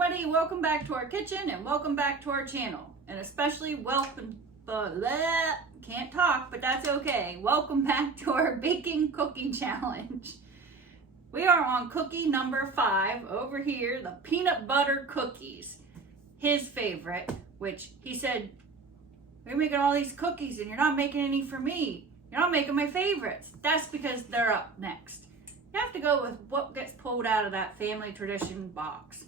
everybody, welcome back to our kitchen and welcome back to our channel, and especially welcome, can't talk, but that's okay. Welcome back to our baking cookie challenge. We are on cookie number 5 over here, the peanut butter cookies. His favorite, which he said, we're making all these cookies and you're not making any for me. You're not making my favorites. That's because they're up next. You have to go with what gets pulled out of that family tradition box.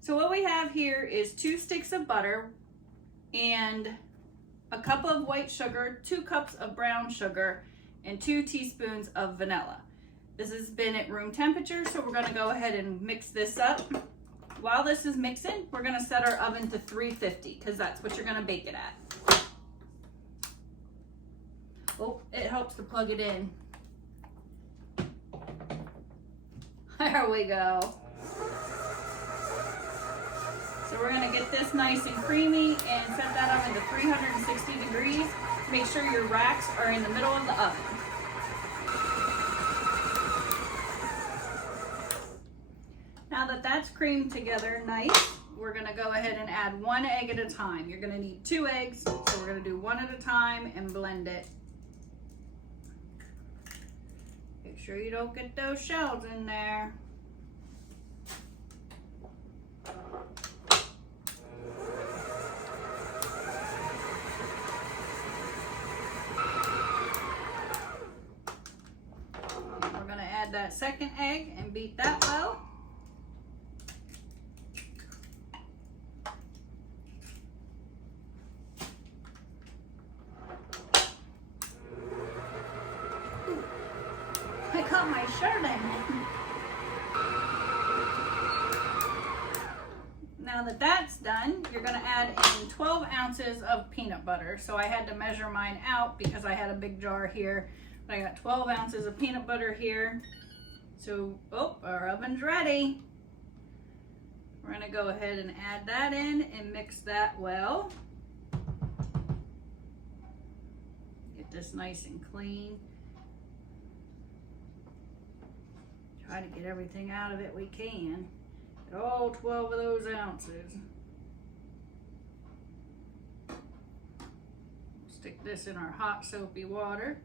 So what we have here is 2 sticks of butter and a cup of white sugar, 2 cups of brown sugar, and 2 teaspoons of vanilla. This has been at room temperature, so we're gonna go ahead and mix this up. While this is mixing, we're gonna set our oven to 350 because that's what you're gonna bake it at. Oh, it helps to plug it in. There we go. So we're gonna get this nice and creamy and set that oven to 360 degrees. Make sure your racks are in the middle of the oven. Now that that's creamed together nice, we're gonna go ahead and add 1 egg at a time. You're gonna need 2 eggs, so we're gonna do 1 at a time and blend it. Make sure you don't get those shells in there. We're gonna add that second egg and beat that well. I got my shirt in it. Now that that's done, you're gonna add in 12 ounces of peanut butter. So I had to measure mine out because I had a big jar here. But I got 12 ounces of peanut butter here. So, our oven's ready. We're gonna go ahead and add that in and mix that well. Get this nice and clean. Try to get everything out of it we can. Get all 12 of those ounces. Stick this in our hot soapy water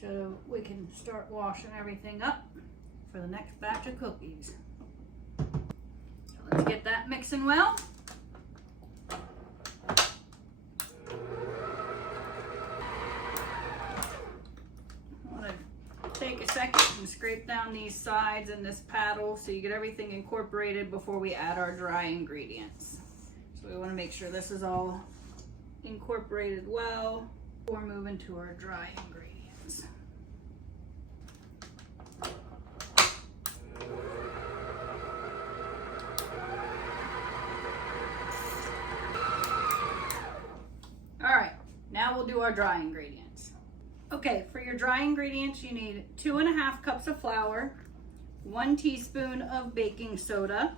so we can start washing everything up for the next batch of cookies. So let's get that mixing well. Take a second and scrape down these sides and this paddle so you get everything incorporated before we add our dry ingredients. So we want to make sure this is all incorporated well before moving to our dry ingredients. All right, now we'll do our dry ingredients. Okay, for your dry ingredients, you need 2.5 cups of flour, 1 teaspoon of baking soda,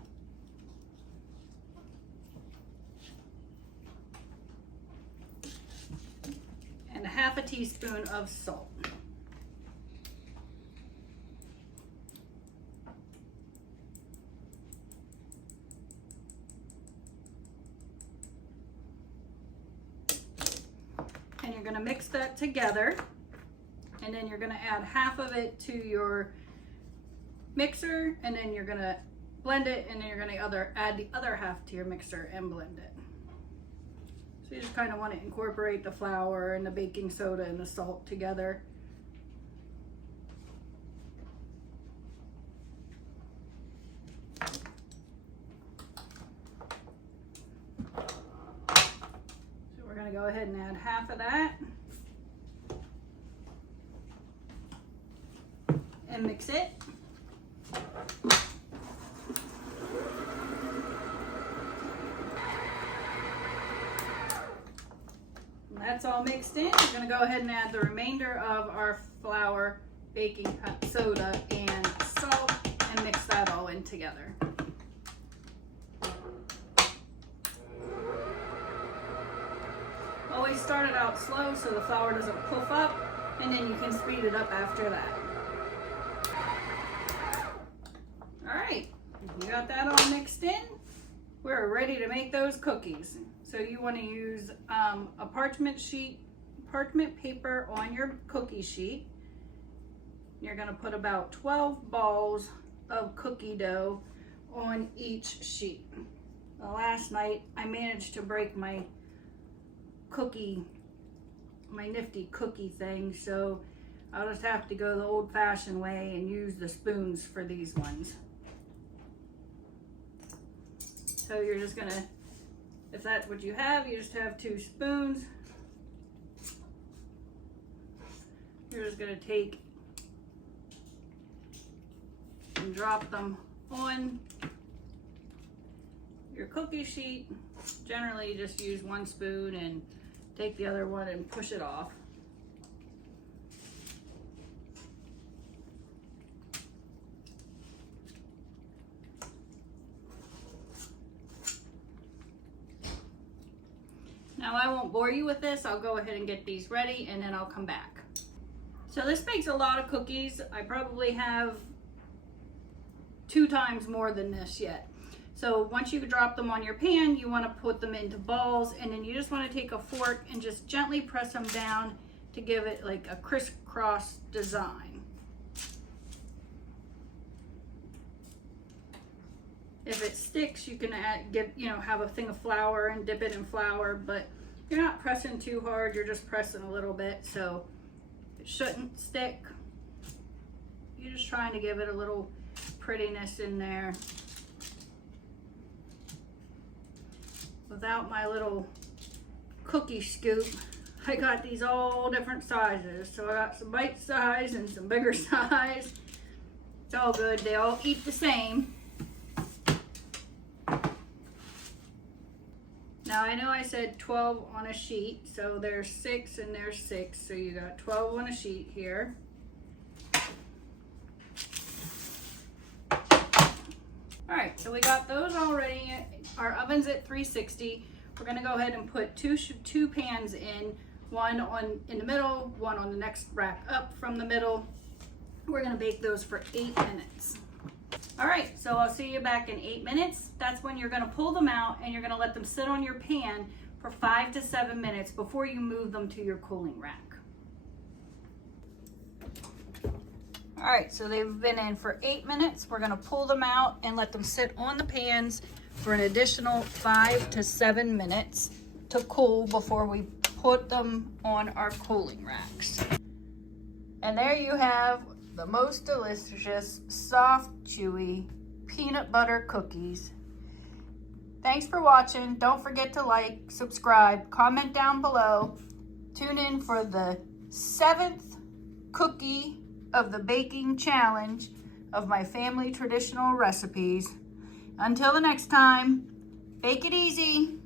and 1/2 teaspoon of salt. And you're going to mix that together. And then you're gonna add 1/2 of it to your mixer, and then you're gonna blend it, and then you're gonna add the other 1/2 to your mixer and blend it. So you just kind of want to incorporate the flour and the baking soda and the salt together. So we're gonna go ahead and add 1/2 of that. And mix it. And that's all mixed in. We're going to go ahead and add the remainder of our flour, baking soda, and salt, and mix that all in together. Always start it out slow so the flour doesn't puff up, and then you can speed it up after that. All right, you got that all mixed in. we're ready to make those cookies. So you want to use a parchment paper on your cookie sheet. You're going to put about 12 balls of cookie dough on each sheet. Well, last night I managed to break my nifty cookie thing, so I'll just have to go the old-fashioned way and use the spoons for these ones. So you're just gonna, if that's what you have, you just have 2 spoons. You're just gonna take and drop them on your cookie sheet. Generally, you just use 1 spoon and take the other one and push it off. Now I won't bore you with this. I'll go ahead and get these ready and then I'll come back. So this makes a lot of cookies. I probably have 2 times more than this yet. So once you drop them on your pan, you want to put them into balls, and then you just want to take a fork and just gently press them down to give it like a crisscross design. If it sticks, you can have a thing of flour and dip it in flour, but you're not pressing too hard, you're just pressing a little bit, so it shouldn't stick. You're just trying to give it a little prettiness in there. Without my little cookie scoop, I got these all different sizes. So I got some bite size and some bigger size. It's all good, they all eat the same. Now I know I said 12 on a sheet, so there's 6 and there's 6, so you got 12 on a sheet here. All right, so we got those all ready. Our oven's at 360. We're gonna go ahead and put two pans in, one in the middle, one on the next rack up from the middle. We're gonna bake those for 8 minutes. All right, so I'll see you back in 8 minutes. That's when you're gonna pull them out and you're gonna let them sit on your pan for 5 to 7 minutes before you move them to your cooling rack. All right, so they've been in for 8 minutes. We're gonna pull them out and let them sit on the pans for an additional 5 to 7 minutes to cool before we put them on our cooling racks. And there you have the most delicious, soft, chewy peanut butter cookies. Thanks for watching. Don't forget to like, subscribe, comment down below. Tune in for the 7th cookie of the baking challenge of my family traditional recipes. Until the next time, bake it easy.